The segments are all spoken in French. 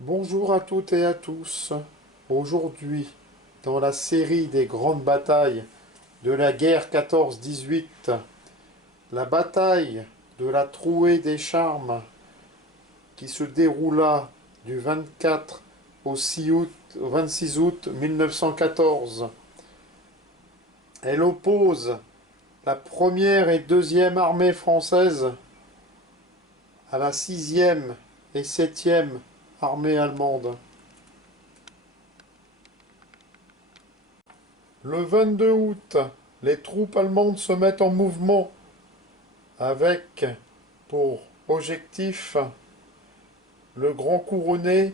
Bonjour à toutes et à tous. Aujourd'hui, dans la série des grandes batailles de la guerre 14-18, la bataille de la Trouée des Charmes qui se déroula du 24 au 26 août 1914. Elle oppose la première et deuxième armée française à la sixième et septième armée allemande. Le 22 août, les troupes allemandes se mettent en mouvement avec pour objectif le Grand Couronné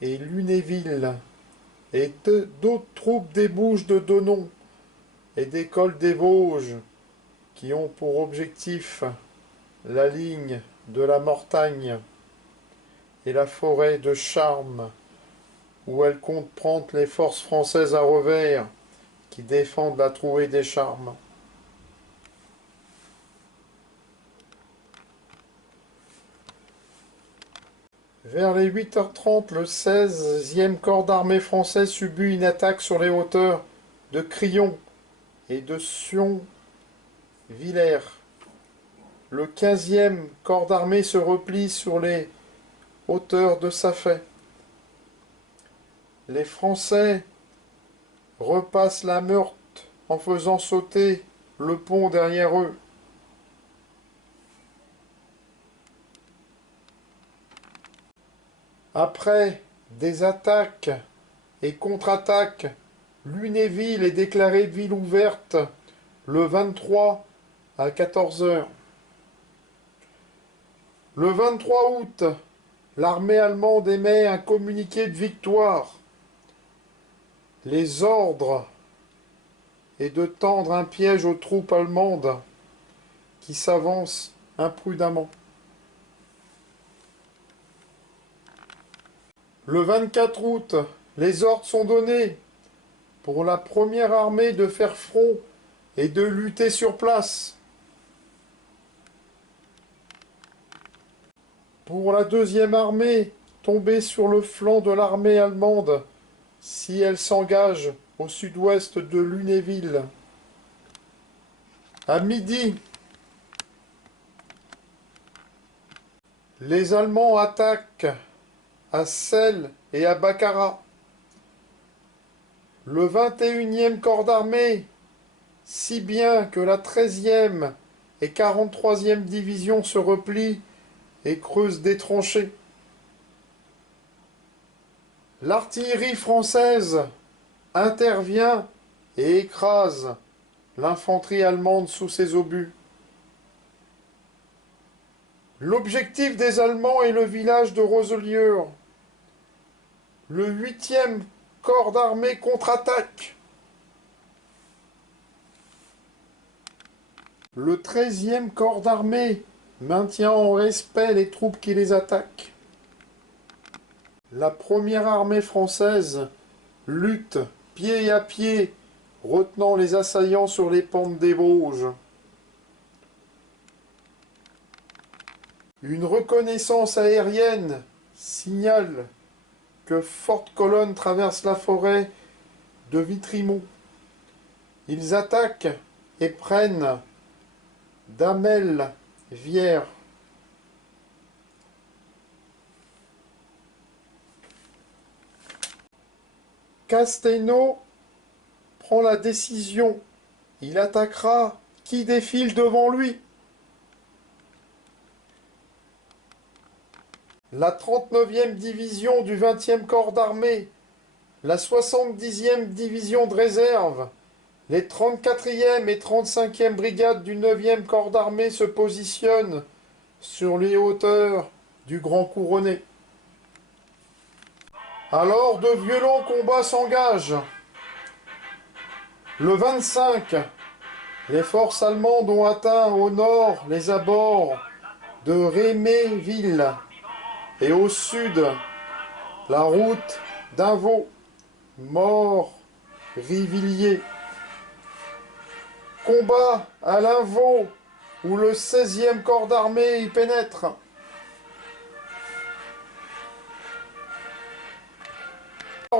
et Lunéville, et d'autres troupes débouchent de Thonon et des cols des Vosges qui ont pour objectif la ligne de la Mortagne et la forêt de Charmes, où elle compte prendre les forces françaises à revers qui défendent la Trouée des Charmes. Vers les 8h30, le 16e corps d'armée français subit une attaque sur les hauteurs de Crillon et de Sion-Villers. Le 15e corps d'armée se replie sur les hauteurs de Safet. Les Français repassent la Meurthe en faisant sauter le pont derrière eux. Après des attaques et contre-attaques, Lunéville est déclarée ville ouverte le 23 à 14h. Le 23 août, l'armée allemande émet un communiqué de victoire. Les ordres est de tendre un piège aux troupes allemandes qui s'avancent imprudemment. Le 24 août, les ordres sont donnés pour la première armée de faire front et de lutter sur place. Pour la deuxième armée, tomber sur le flanc de l'armée allemande si elle s'engage au sud-ouest de Lunéville. À midi, les Allemands attaquent à Celle et à Baccarat. Le 21e corps d'armée, si bien que la 13e et 43e division se replient et creusent des tranchées. L'artillerie française intervient et écrase l'infanterie allemande sous ses obus. L'objectif des Allemands est le village de Roselieur. Le 8e corps d'armée contre-attaque. Le 13e corps d'armée maintient en respect les troupes qui les attaquent. La première armée française lutte pied à pied, retenant les assaillants sur les pentes des Vosges. Une reconnaissance aérienne signale que forte colonne traverse la forêt de Vitrimont. Ils attaquent et prennent Damel-Vierre. Castelnau prend la décision. Il attaquera qui défile devant lui. La 39e division du 20e corps d'armée, la 70e division de réserve, les 34e et 35e brigades du 9e corps d'armée se positionnent sur les hauteurs du Grand Couronné. Alors de violents combats s'engagent. Le 25, les forces allemandes ont atteint au nord les abords de Réméville et au sud la route d'Invaux, Mort-Rivilliers. Combat à l'Invaux où le 16e corps d'armée y pénètre.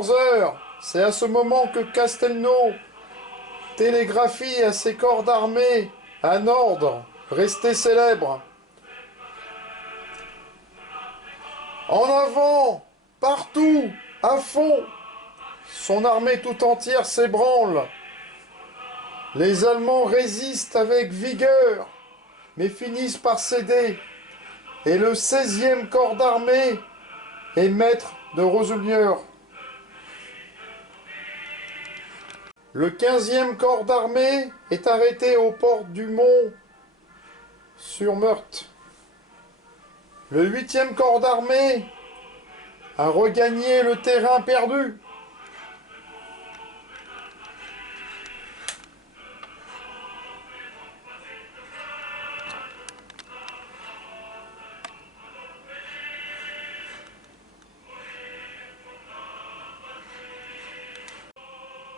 heures, c'est à ce moment que Castelnau télégraphie à ses corps d'armée un ordre resté célèbre. En avant, partout, à fond. Son armée tout entière s'ébranle. Les Allemands résistent avec vigueur, mais finissent par céder. Et le 16e corps d'armée est maître de Roselières. Le 15e corps d'armée est arrêté aux portes du Mont sur Meurthe. Le 8e corps d'armée a regagné le terrain perdu.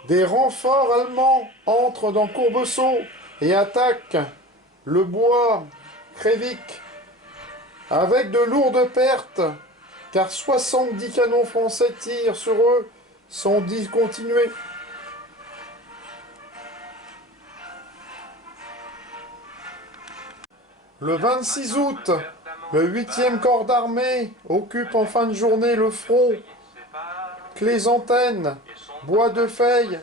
Des renforts allemands entrent dans Courbesault et attaquent le bois Crévic avec de lourdes pertes, car 70 canons français tirent sur eux sans discontinuer. Le 26 août, le 8e corps d'armée occupe en fin de journée le front Clézantaine, Bois de Feuille.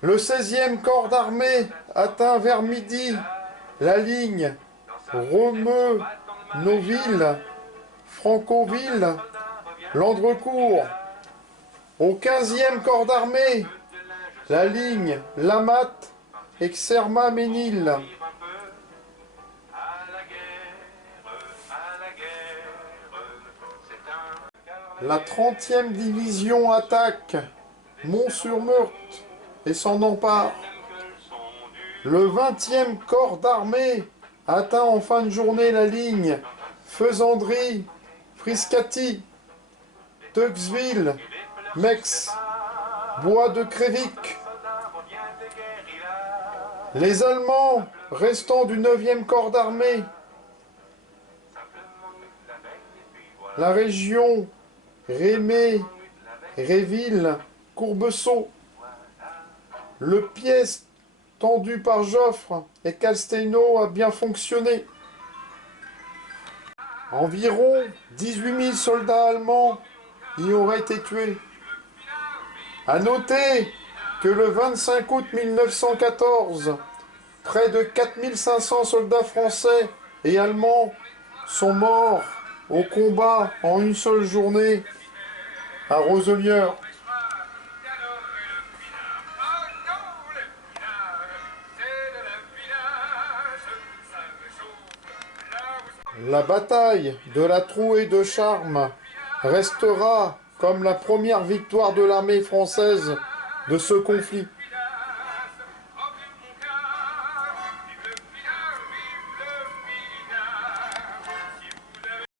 Le 16e corps d'armée atteint vers midi la ligne Romeu-Noville, Francoville, Landrecourt. Au 15e corps d'armée, la ligne Lamat, Exerma-Ménil. La 30e division attaque Mont-sur-Meurthe et s'en empare. Le 20e corps d'armée atteint en fin de journée la ligne Fezandry-Frascati, Tuxville, Mex, Bois de Crévic. Les Allemands restant du 9e corps d'armée, la région Rémé, Réville, Courbesault. Le piège tendu par Joffre et Castelnau a bien fonctionné. Environ 18 000 soldats allemands y auraient été tués. À noter que le 25 août 1914, près de 4 500 soldats français et allemands sont morts au combat en une seule journée à Roselières. La bataille de la Trouée de Charmes restera comme la première victoire de l'armée française de ce conflit.